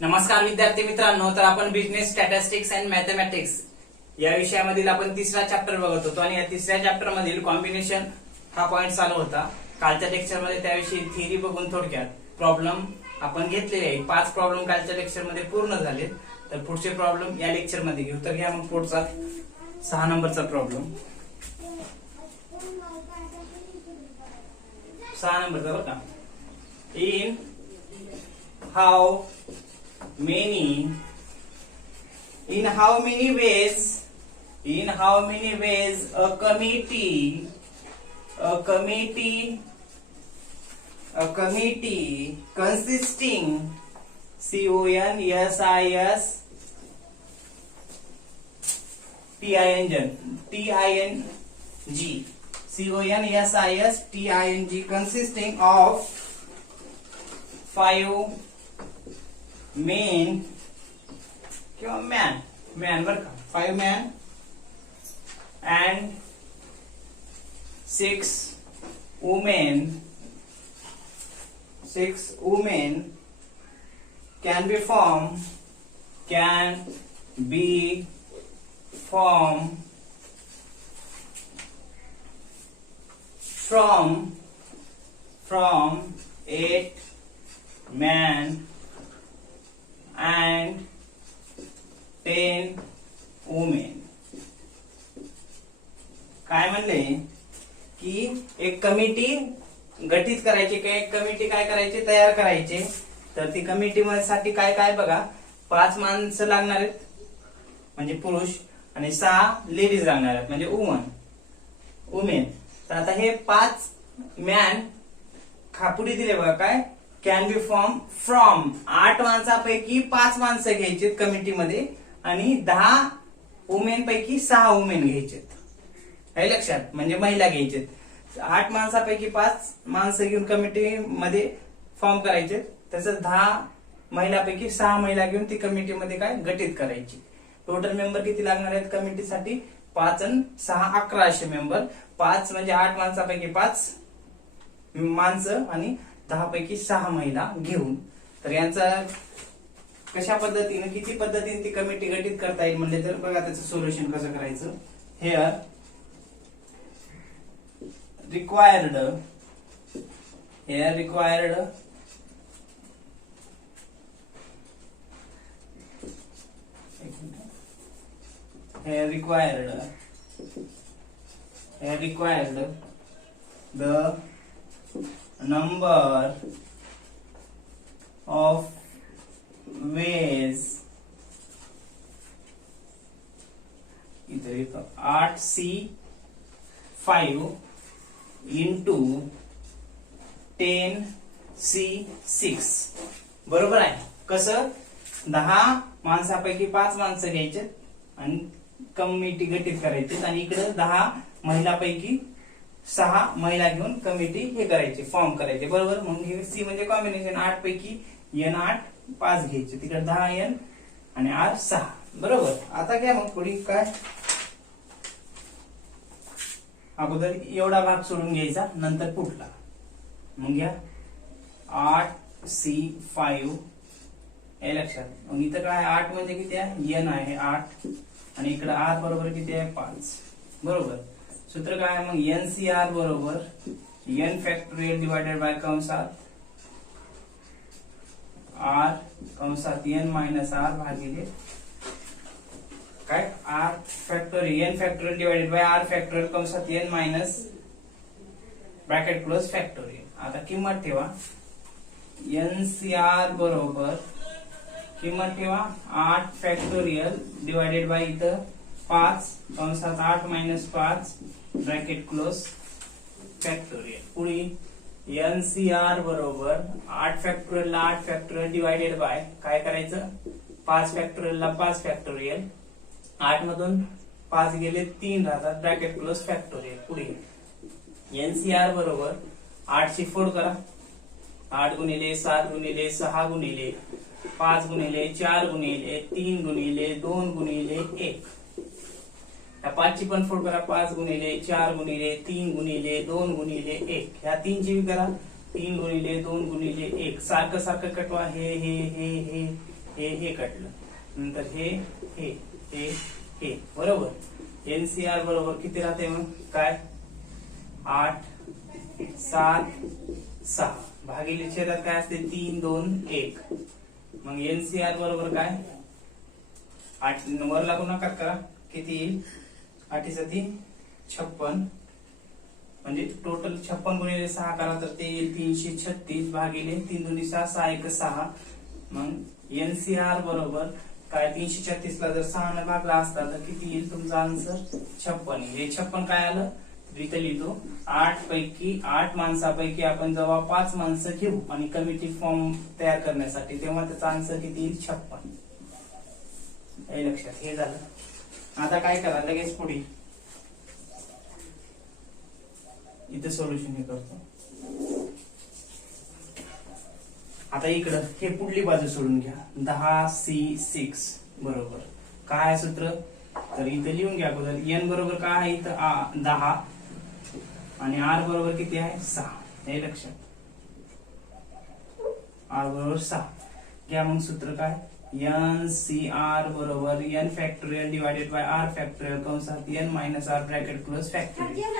नमस्कार विद्यार्थी मित्रांनो, तर आपण बिझनेस स्टॅटिस्टिक्स अँड मॅथमॅटिक्स या विषयामधील आपण तिसरा चॅप्टर बघत होतो आणि या तिसऱ्या चॅप्टर मधील कॉम्बिनेशन हा पॉइंट चालू होता. कालच्या लेक्चर मध्ये त्याविषयी थिअरी बघून थोडक्यात प्रॉब्लेम आपण घेतलेले आहे. 5 प्रॉब्लेम कालच्या लेक्चर मध्ये पूर्ण झाले. तर पुढचे प्रॉब्लेम या लेक्चर मध्ये घेऊ. तर घ्या मग पुढचा 6 नंबरचा प्रॉब्लेम. 6 नंबरचा बरं का. In how many ways a committee consisting consisting of 5 men किंवा man बर का, 5 men and 6 women can be formed from 8 men and 10 women. काय म्हणले की एक कमिटी गठीत करायची, एक कमिटी काय करायची, तयार करायची. तर ती कमिटी साठी काय काय बघा, 5 माणसं लागणार आहेत म्हणजे पुरुष आणि 6 लेडीज लागणार आहेत म्हणजे वुमेन. तर आता हे 5 मॅन खापुडी दिले बघा, काय कॅन बी फॉर्म फ्रॉम 8 माणसापैकी 5 माणसं घ्यायची कमिटीमध्ये आणि 10 वुमेन पैकी 6 वुमेन घ्यायचे. हे लक्षात, म्हणजे महिला घ्यायचे. 8 माणसापैकी 5 माणसं घेऊन कमिटीमध्ये फॉर्म करायचे. तसंच 10 महिलापैकी 6 महिला घेऊन ती कमिटीमध्ये काय गठीत करायची. टोटल मेंबर किती लागणार आहेत कमिटीसाठी? 5 आणि 6 11 असे मेंबर. 5 म्हणजे 8 माणसापैकी 5 माणसं आणि 10 पैकी 6 महिला घेऊन. तर यांचा कशा पद्धतीने, किती पद्धतीने ती कमिटी गठीत करता येईल म्हणजे तर बघा त्याचं सोल्युशन कसं करायचं. Hair required the number of ways, इधर 8C5 into 10C6 बरोबर आहे. कसं 10 माणसापैकी 5 माणसं घ्यायचे आणि कमिटी गठीत करायची आणि इकडे 10 महिलापैकी 6 महिला घेऊन कमिटी हे करायची, फॉर्म करायचे बरोबर. मग हे सी म्हणजे कॉम्बिनेशन. 8 पैकी N 8 5 घ्यायचे, तिकडे 10 N आणि R 6 बरोबर. आता घ्या मग पुढे काय, अगोदर एवढा भाग सोडून घ्यायचा, नंतर पुढला. मग घ्या 8C5 हे लक्षात. मग इथं काय 8 म्हणजे किती आहे, N आहे 8 आणि इकडे R बरोबर किती आहे 5 बरोबर. सूत्र काय आहे मग NCR बरोबर N फॅक्टोरियल डिवायडेड बाय कंसात R कंसात N मायनस R भागिले काय R factorial N factorial divided bye R factorial कंसात N minus bracket close factorial. आता किंमत ठेवा NCR बरोबर किंमत ठेवा 8 फॅक्टोरियल डिवायडेड बाय इथं 5 कंसात 8 मायनस 5 ब्रॅकेट क्लोज फॅक्टोरियल. पुढे NCR बरोबर 8 फॅक्टोरियल ला 8 फॅक्टोरियल डिवायडेड बाय काय करायचं, 5 फॅक्टोरियल ला 5 फॅक्टोरियल, 8 मधून 5 गेले 3 राहतात ब्रॅकेट क्लोज फॅक्टोरियल. पुढे NCR बरोबर 8 ची फोड करा, 8 गुणिले 7 गुणिले 6 गुणिले 5 गुणिले 4 गुणिले 3 गुणिले 2 गुणिले 1. या 5 ची पण फोड करा, 5 गुणिले 4 गुणिले 3 गुणिले 2 गुणिले 1. ह्या 3 ची करा, 3 गुणिले 2 गुणिले 1. सारखं सारखं कटवा, हे हे कटलं, नंतर हे बरोबर। एनसीआर बरोबर किती राहते मग काय 8 7 6 भागिले छेदात काय असते 3 2 1। मग एनसीआर बरोबर काय 8 वरला गुणाकार करा किती येईल 8 × 56 म्हणजे टोटल 56 गुणिले 6 करा तर ते येईल 336 भागिले 3 2 6 6 1 6। मग एनसीआर बरोबर काय 336 ला जर 6 ने भागला असता तर किती येईल तुमचा आन्सर 56। हे 56 काय आलं इथे लिहितो 8 माणसापैकी आपण जेव्हा 5 माणसं घेऊ आणि कमिटी फॉर्म तयार करण्यासाठी तेव्हा त्याचा आन्सर किती येईल 56। हे लक्षात हे झालं। आता काय करा लगेच पुढे इथे सोल्युशन हे करतो। आता इकडं हे पुढली बाजू सोडून घ्या 10C6 बरोबर काय सूत्र तर इथे लिहून घ्या अगोदर n बरोबर काय आहे इथं 10 आणि r बरोबर किती आहे 6 हे लक्षात r बरोबर 6 घ्या। मग सूत्र काय NCR बरोबर n factorial divided by r factorial कंसात n minus r bracket close factorial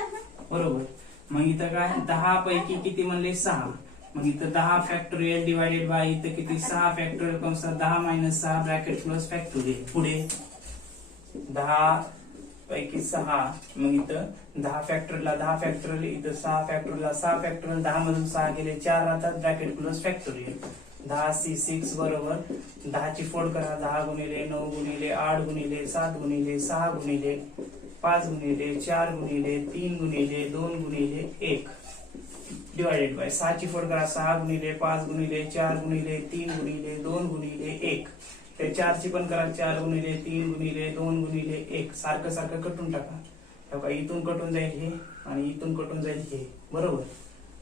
बरोबर। मग इथं काय 10 पैकी किती म्हणले 6 मग इथं 10 फॅक्टोरियल डिवाइडेड बाय इथं किती 6 फॅक्टोरियल कंसात 10 मायनस 6 ब्रॅकेट क्लोज फॅक्टोरियल पुढे 10 पैकी 6 मग इथं 10 फॅक्टोरियलला 10 फॅक्टोरियल इथं 6 फॅक्टोरियलला 6 फॅक्टोरियल 10 मधून 6 गेले 4 राहतात ब्रॅकेट क्लोज फॅक्टोरियल 10C6 बरोबर 10 ची फोड करा 10 गुणिले 9 गुणिले 8 गुणिले 7 गुणिले 6 गुणिले 5 गुणिले 4 गुणिले 3 गुणिले 2 गुणिले 1 डिवाइडेड बाय 6 ची फोड करा 6 गुणिले 5 गुणिले 4 गुणिले 3 गुणिले 2 गुणिले 1 ते 4 ची पण करा 4 गुणिले 3 गुणिले 2 गुणिले 1 सारखं सारखं कटून टाका इथून कटून जाईल हे आणि इथून कटून जाईल हे बरोबर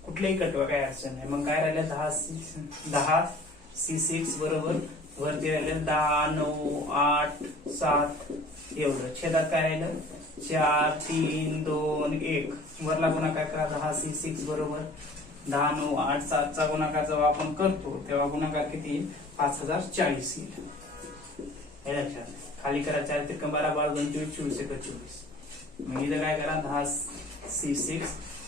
कुठलेही कटवा काय अडचण नाही। मग काय राहिलं 10C6 बरोबर वरती राहिलं 10 9 8 7 एवढं छेदात काय राहिलं 4 3 2 1 वरला गुणाकार करा 10C6 बरोबर 10 9 8 7 चा गुणाकार जेव्हा आपण करतो तेव्हा गुणाकार किती येईल 5040 येईल हे लक्षात खाली करा 4 त्रिक 12 12 2 24 24 1 24 मग इथं काय करा 10C6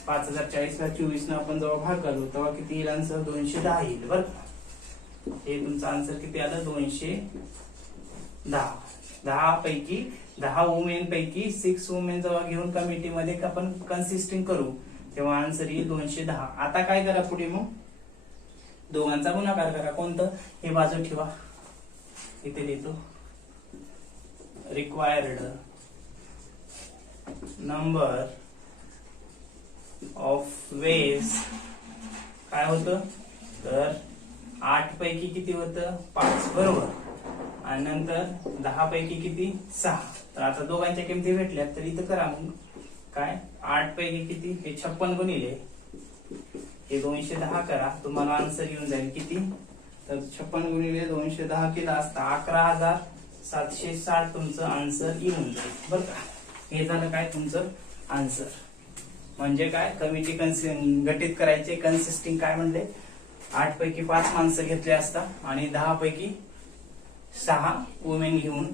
5040 ला 24 ने आपण जेव्हा भाग करू तेव्हा किती येईल आन्सर 210 येईल बरं हे तुमचं आन्सर किती आलं 210। 10 पैकी 10 वुमेन पैकी 6 वुमेन जेव्हा घेऊन कमिटी मध्ये आपण कन्सिस्टिंग करू तेव्हा आन्सर येईल 210। आता काय करा पुढे मग दोघांचा गुणाकार करा कोणतं हे बाजू ठेवा इथे लिहितो रिक्वायर्ड नंबर ऑफ वेज काय होतं तर 8 पैकी किती होतं 5 बरोबर आणि नंतर 10 पैकी किती 6 तर आता दोघांच्या किमती भेटल्या तर इथं करा मग काय 8 पैकी किती हे 56 गुणिले हे 210 करा तुम्हाला आन्सर येऊन जाईल किती तर 56 गुणिले 210 केला असता 11760 तुमचं आन्सर येऊन जाईल बरं का हे झालं काय तुमचं आन्सर म्हणजे काय कमिटी गठीत करायचे कन्सिस्टिंग काय म्हणले 8 पैकी 5 माणसं घेतले असता आणि 10 पैकी 6 वुमेन घेऊन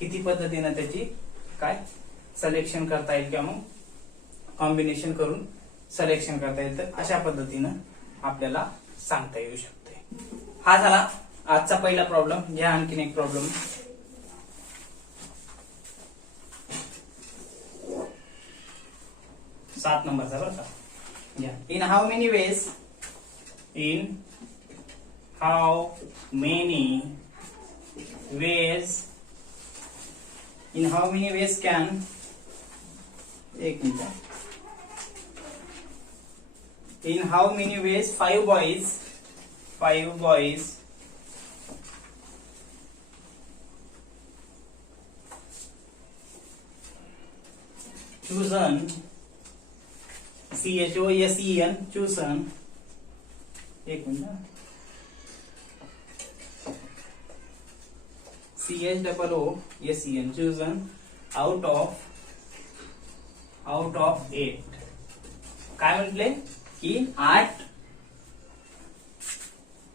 किती पद्धतीने त्याची काय सिलेक्शन करता येईल किंवा मग कॉम्बिनेशन करून सिलेक्शन करता येईल तर अशा पद्धतीनं आपल्याला सांगता येऊ शकते। हा झाला आजचा पहिला प्रॉब्लेम। घ्या आणखीन एक प्रॉब्लेम 7 नंबरचा बरं का घ्या in how many ways can एक minute in how many ways 5 boys chosen CHOSEN chosen एक minute CHOOSEN chosen out of 8 काय म्हटले की 8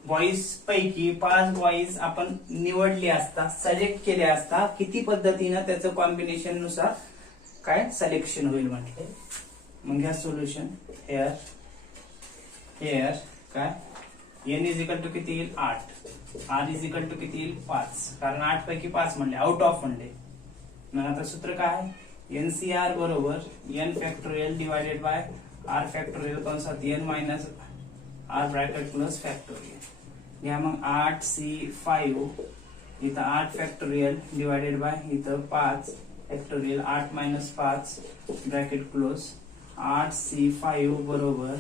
बॉईज पैकी 5 बॉईज आपण निवडले असता, सिलेक्ट केले असता, किती पद्धतीनं त्याचं कॉम्बिनेशन नुसार काय सिलेक्शन होईल म्हटले. मग घ्या सोल्युशन. हेअर काय n इज इक्वल टू किती येईल 8, r इज इक्वल टू किती येईल 5, कारण 8 पैकी 5 म्हणले, आउट ऑफ म्हणले. मग आता सूत्र काय, NCR बरोबर n factorial divided bye r factorial कंसात n minus r bracket plus factorial. घ्या मग 8C5 इथं 8 फॅक्टोरियल डिवायडेड बाय इथं 5 factorial, 8 minus 5 bracket close. 8C5 बरोबर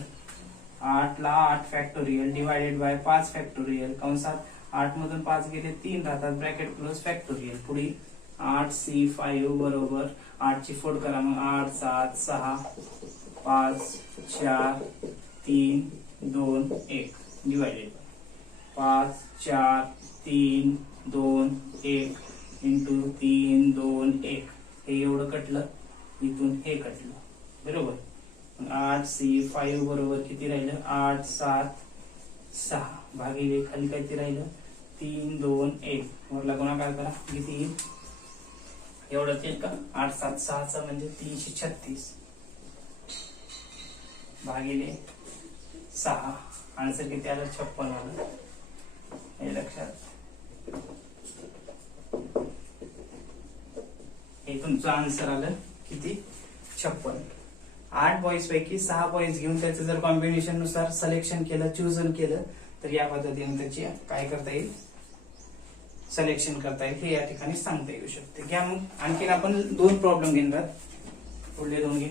8 ला 8 फॅक्टोरियल डिवायडेड बाय 5 फॅक्टोरियल कंसात 8 मधून 5 गेले 3 राहतात ब्रॅकेट क्लोज फॅक्टोरियल. पुढे 8C5 बरोबर 8 ची फोड करा मग 8 7 6 5 4 3 2 1 डिवायडेड बाय 5 4 3 2 1 इंटू 3 2 1. हे एवढं कटलं, इथून हे कटलं बरोबर. 8C5 बरोबर किती राहिलं 8 7 6 भागिले खाली किती राहिलं 3 2 1. वरला गुणाकार करा किती येईल एवढंच येईल का. 8 7 6 चा म्हणजे 336 भागिले 6. आन्सर किती आलं 56 आलं. हे लक्षात. हे तुमचं आन्सर आलं किती 56. 8 बॉईज पैकी 6 बॉईज घेऊन त्याचं जर कॉम्बिनेशन नुसार सिलेक्शन केलं, चूजन केलं, तर या पद्धतीने त्याची काय करता येईल सिलेक्शन करता येईल, हे या ठिकाणी सांगता येऊ शकते. घ्या मग आणखीन आपण 2 प्रॉब्लेम घेणार, पुढले 2 घे.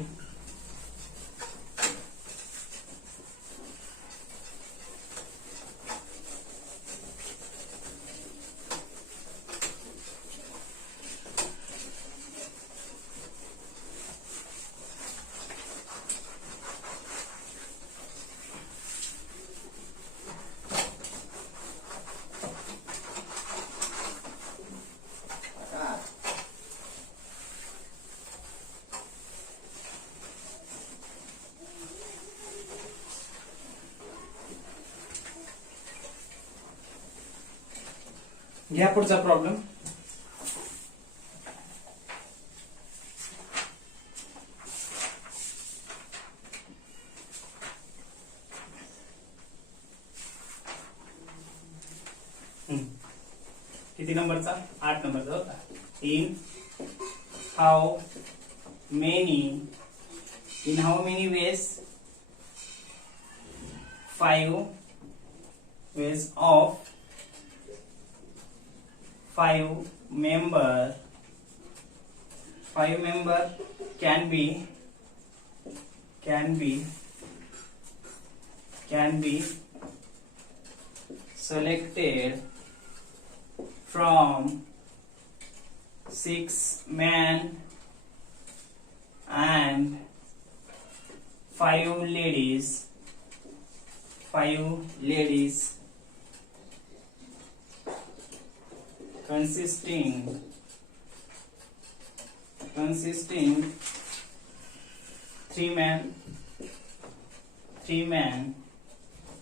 घ्या पुढचा प्रॉब्लेम. किती नंबरचा 8 नंबरचा होता. In how many ways 5 ways of 5 member can be selected from 6 men and 5 ladies consisting 3 men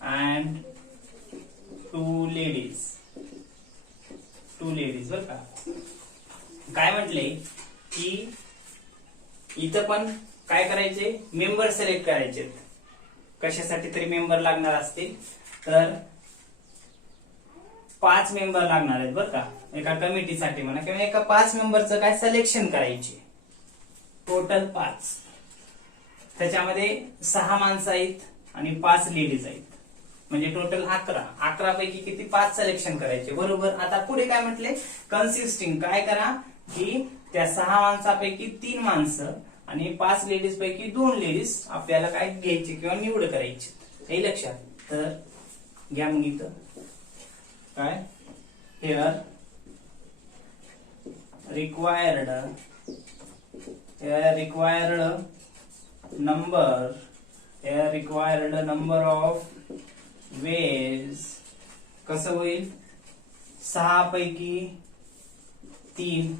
and 2 ladies. बरं का. काय म्हटले की इथं पण काय करायचे, मेंबर सिलेक्ट करायचे. कशासाठी तरी मेंबर लागणार असतील, तर 5 मेंबर लागणार आहेत बरं का, एका कमिटीसाठी म्हणा किंवा एका 5 मेंबरचं काय सिलेक्शन करायचे. टोटल 5, त्याच्यामध्ये 6 माणसं आहेत आणि 5 लेडीज आहेत, म्हणजे टोटल 11 पैकी किती 5 सिलेक्शन करायचे बरोबर. आता पुढे काय म्हटले, कन्सिस्टिंग काय करा की त्या 6 माणसापैकी 3 माणसं आणि 5 लेडीज पैकी 2 लेडीज आपल्याला काय घ्यायचे किंवा निवड करायची, हे लक्षात. तर घ्या मग इथं काय, here required number of ways कसं होईल, 6 पैकी 3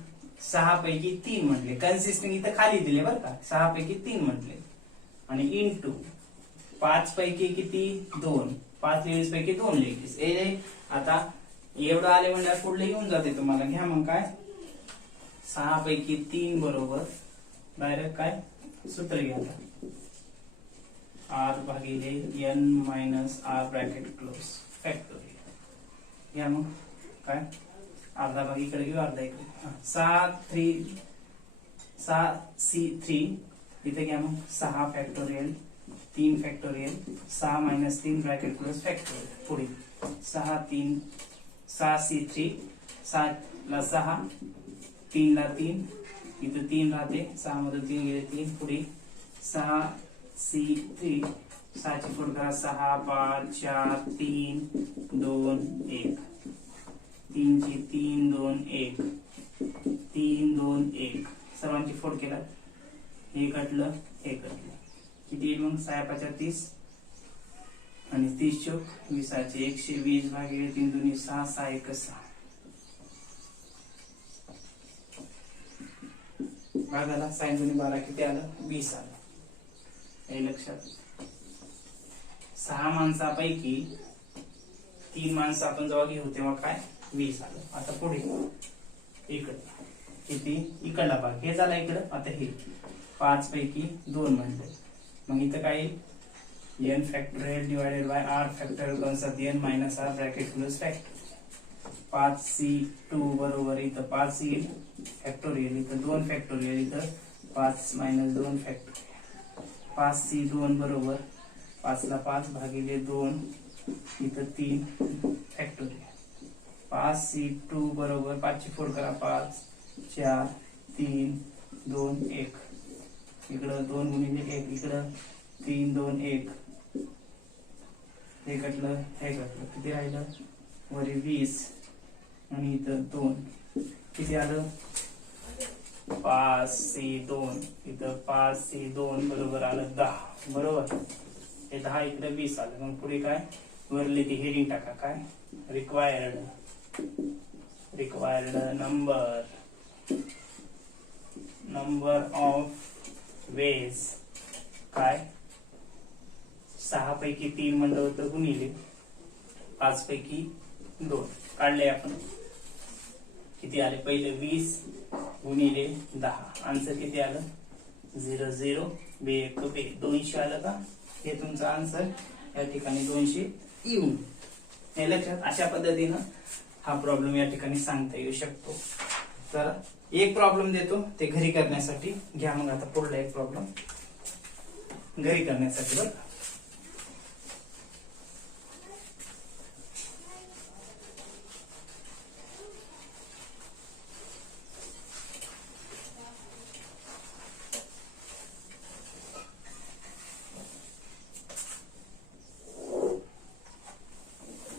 म्हटले. कन्सिस्टिंग इथं खाली दिले बरं का, 6 पैकी 3 म्हटले आणि इंटू 5 पैकी किती 2 5 23 पैकी 2 21. आता एवढं आले म्हणजे पुढले येऊन जाते तुम्हाला. घ्या मग काय 6 पैकी 3 बरोबर डायरेक्ट काय सूत्र घ्या आर भागिले n minus R bracket close factorial. घ्या मग काय अर्धा भाग इकडे घेऊ अर्धा इकडे. 6 C3 इथे घ्या मग 6 factorial 3 factorial 6 minus 3 bracket close factorial. पुढे 6 C3 6 ला 6 3 ला 3 इथे 3 राहते 6 मधून 3 गेले 3. पुढे 6 C3 6 ची फोड करा 6 5 4 3 2 1 3 ची 3 2 1 3 2 1 सर्वांची फोड केला. हे कटलं हे कटलं. किती येईल मग 6 5 30 आणि 30 चौक 20 120 भागिले 3 2 6 6 1 6 भागाला साइन 2 12 किती आलं 20 आलं. हे लक्षात. 6 माणसापैकी 3 माणसं आपण जेव्हा घेऊ तेव्हा काय 20 आलं. आता पुढे इकडे किती इकडला भाग हे झाला इकडं. आता हे 5 पैकी 2 म्हणजे मग इथं काय n factorial divided by r factorial कंसात n minus r bracket close factor. 5c2 बरोबर इथं 5 येईल फॅक्टोरियल इथं 2 फॅक्टोरियल इथं 5 मायनस 2 फॅक्टोरियल. 5c2 बरोबर 5 ला 5 भागिले 2 इथं 3 फॅक्टोरियल. 5c2 बरोबर 5 ची फोड करा 5 4 3 2 1 इकडं 2 गुणिले 1 इकडं 3 2 1 हे कटलं हे कटलं. किती राहिलं वरी 20 आणि इथं 2 किती आलं 5c2 इथं 5c2 बरोबर आलं 10 बरोबर. हे 10 इकडे 20 आलं. मग पुढे काय वरले ती हेडिंग टाका काय रिक्वायर्ड नंबर ऑफ वेज काय 6 पैकी 3 म्हणलं होतं गुणिले 5 पैकी 2 काढले आपण. किती आले पहिले 20 गुणिले 10 आन्सर किती आलं 0 0 बे 1 बे 200 आलं का. हे तुमचं आन्सर या ठिकाणी 200 येऊन. हे लक्षात. अशा पद्धतीनं हा प्रॉब्लेम या ठिकाणी सांगता येऊ शकतो. तर एक प्रॉब्लेम देतो ते घरी करण्यासाठी. घ्या मग आता पुढला एक प्रॉब्लेम घरी करण्यासाठी बरं.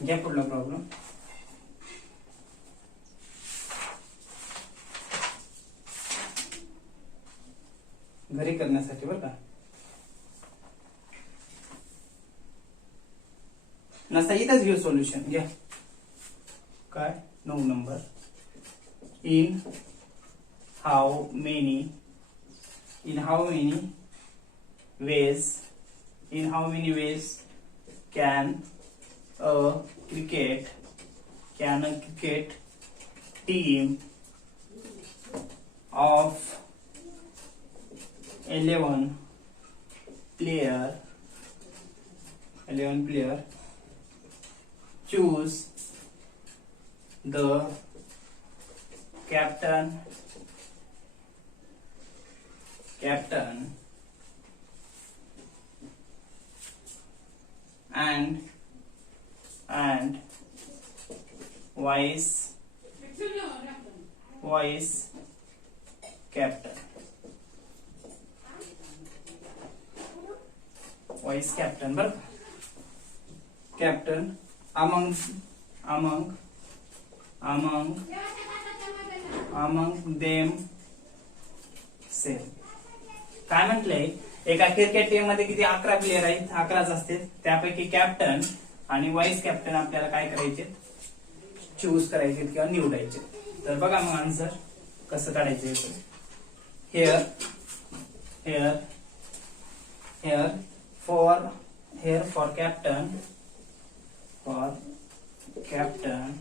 घ्या पुढला प्रॉब्लेम. घरी करण्यासाठी बरं का. नसता इथंच घेऊ सोल्युशन. घ्या काय 9 number. In how many ways can a cricket team of 11 player choose the captain and vice captain. Vice captain बर. Captain among them same. काय म्हटलंय एका क्रिकेट टीम मध्ये किती 11 प्लेयर आहेत 11च असते. त्यापैकी कॅप्टन आणि वाईस कॅप्टन आपल्याला काय करायचे चूज करायचे किंवा निवडायचे. तर बघा मग आन्सर कसं काढायचं. here for captain for captain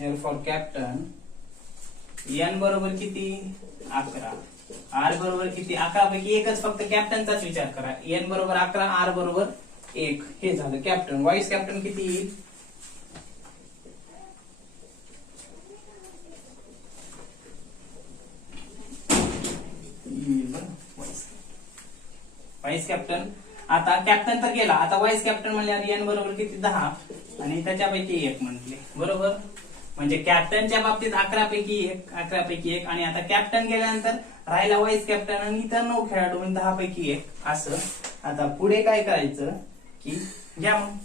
L for captain N बरोबर किती 11 आर बरोबर किती 11 पैकी एकच फक्त कॅप्टनचाच विचार करा एन बरोबर 11 आर बरोबर 1 हे झालं कॅप्टन वाईस कॅप्टन किती येईल वाईस कॅप्टन आता कॅप्टन तर गेला आता वाईस कॅप्टन म्हणल्यावर एन बरोबर किती 10 आणि त्याच्यापैकी 1 म्हटले बरोबर म्हणजे कॅप्टनच्या बाबतीत 11 पैकी 1 आणि आता कॅप्टन गेल्यानंतर राहिला वाईस कॅप्टन आणि इतर 9 खेळाडू म्हणजे 10 पैकी 1 असं आता पुढे काय करायचं की घ्या मग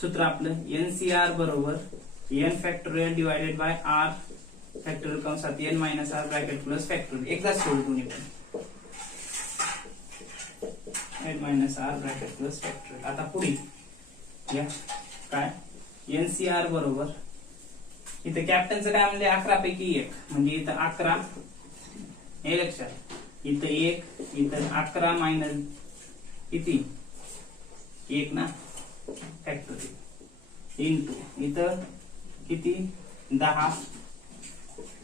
सूत्र आपलं एनसीआर बरोबर N factorial divided by R factorial कंसात N minus R bracket plus factorial एकदाच सोडू दोन्ही पण N minus R bracket plus factorial आता पुढे घ्या काय एनसीआर बरोबर इथे कॅप्टनचं काय म्हणजे 11 पैकी 1 म्हणजे इथं 11 हे लक्षात इथं 1 इथं 11 मायनस किती 1 ना फॅक्टोरियल इंटू इथं किती 10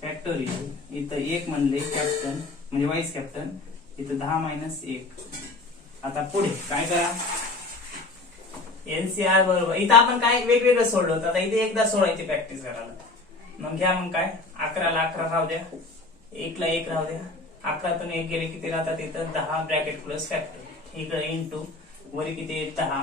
फॅक्टोरियल इथं 1 म्हणले कॅप्टन म्हणजे वाईस कॅप्टन इथं 10 मायनस 1 आता पुढे काय करा एनसीआर बरोबर इथं आपण काय वेगवेगळं सोडलं होतं आता इथे एकदा सोडायची प्रॅक्टिस करायला मग घ्या मग काय 11 ला 11 राहू द्या 1 ला 1 राहू द्या 11 तून 1 गेले किती राहतात इथं 10 ब्रॅकेट प्लस फॅक्टोरियल इकडे इंटू वरी किती 10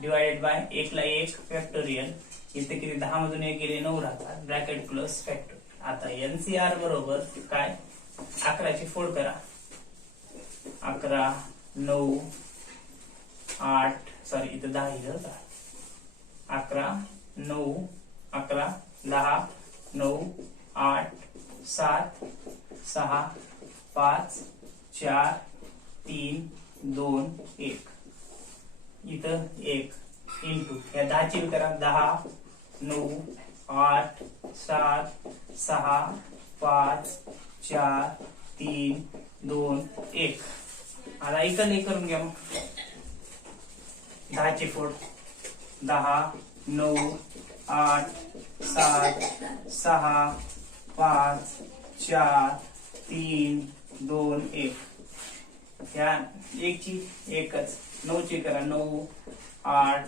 डिवायडेड बाय 1 ला 1 फॅक्टोरियल इथे किती 10 मधून 1 गेले 9 राहतात ब्रॅकेट प्लस फॅक्टोरियल आता एनसीआर बरोबर काय 11 ची फोड करा 11 9 8 सॉरी इथं 10 इथं 11 9 11 10 9 8 7 6 5 4 3 2 1 इथं 1 इंटू या 10 ची करा 10 9 8 7 6 5 4 3 2 1 आता इकडे करून घ्या मग 10 ची फोड 10 9 8 7 6 5 4 3 2 1 या 1 ची एकच 9 ची करा 9 8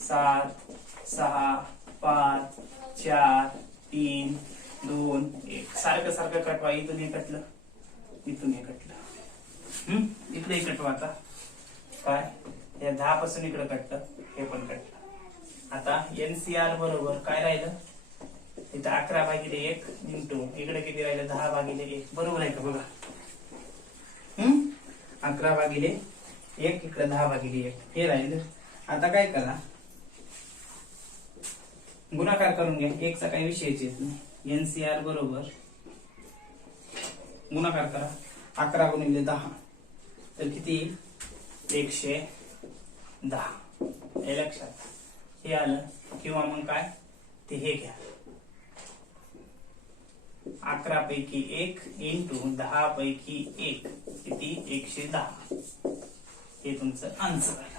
7 6 5 4 3 2 1 सारखं सारखं कटवा इथून हे कटलं इथून हे कटलं इकडे कटवा आता काय या 10 पासून इकडे कटलं हे पण कटलं आता एनसीआर बरोबर काय राहिलं इथं 11 भागिले 1 इंटू इकडे किती राहिलं 10 भागिले 1 बरोबर आहे का बघा 11 भागिले 1 इकडे 10 भागिले 1 हे राहिलं आता काय करा गुणाकार करून घ्या 1 चा काही विषयच येत नाही एनसीआर बरोबर गुणाकार करा 11 गुणिले 10 तर किती 110 हे लक्षात हे आलं किंवा मग काय ते हे घ्या 11 पैकी 1 इंटू 10 पैकी 1 किती 110 हे तुमचं आन्सर आहे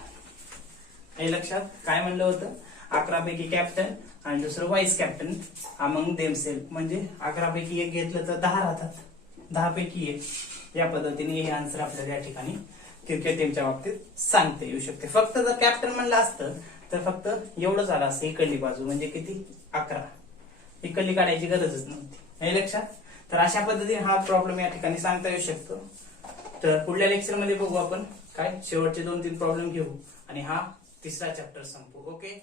हे लक्षात काय म्हणलं होतं 11 पैकी कॅप्टन आणि दुसरं वाईस कॅप्टन अमंग देमसेल्फ म्हणजे 11 पैकी 1 घेतलं तर 10 राहतात 10 पैकी 1 या पद्धतीने हे आन्सर आपल्याला या ठिकाणी क्रिकेट टीमच्या बाबतीत सांगता येऊ शकते फक्त जर कॅप्टन म्हणलं असतं तर फक्त एवढं झालं असतं इकडली बाजू म्हणजे किती 11 इकडली काढायची गरजच नव्हती हे लक्षात तर अशा पद्धतीने हा प्रॉब्लेम या ठिकाणी सांगता येऊ शकतो तर पुढल्या लेक्चर मध्ये बघू आपण काय शेवटचे 2-3 प्रॉब्लेम घेऊ आणि हा तिसरा चॅप्टर संपू ओके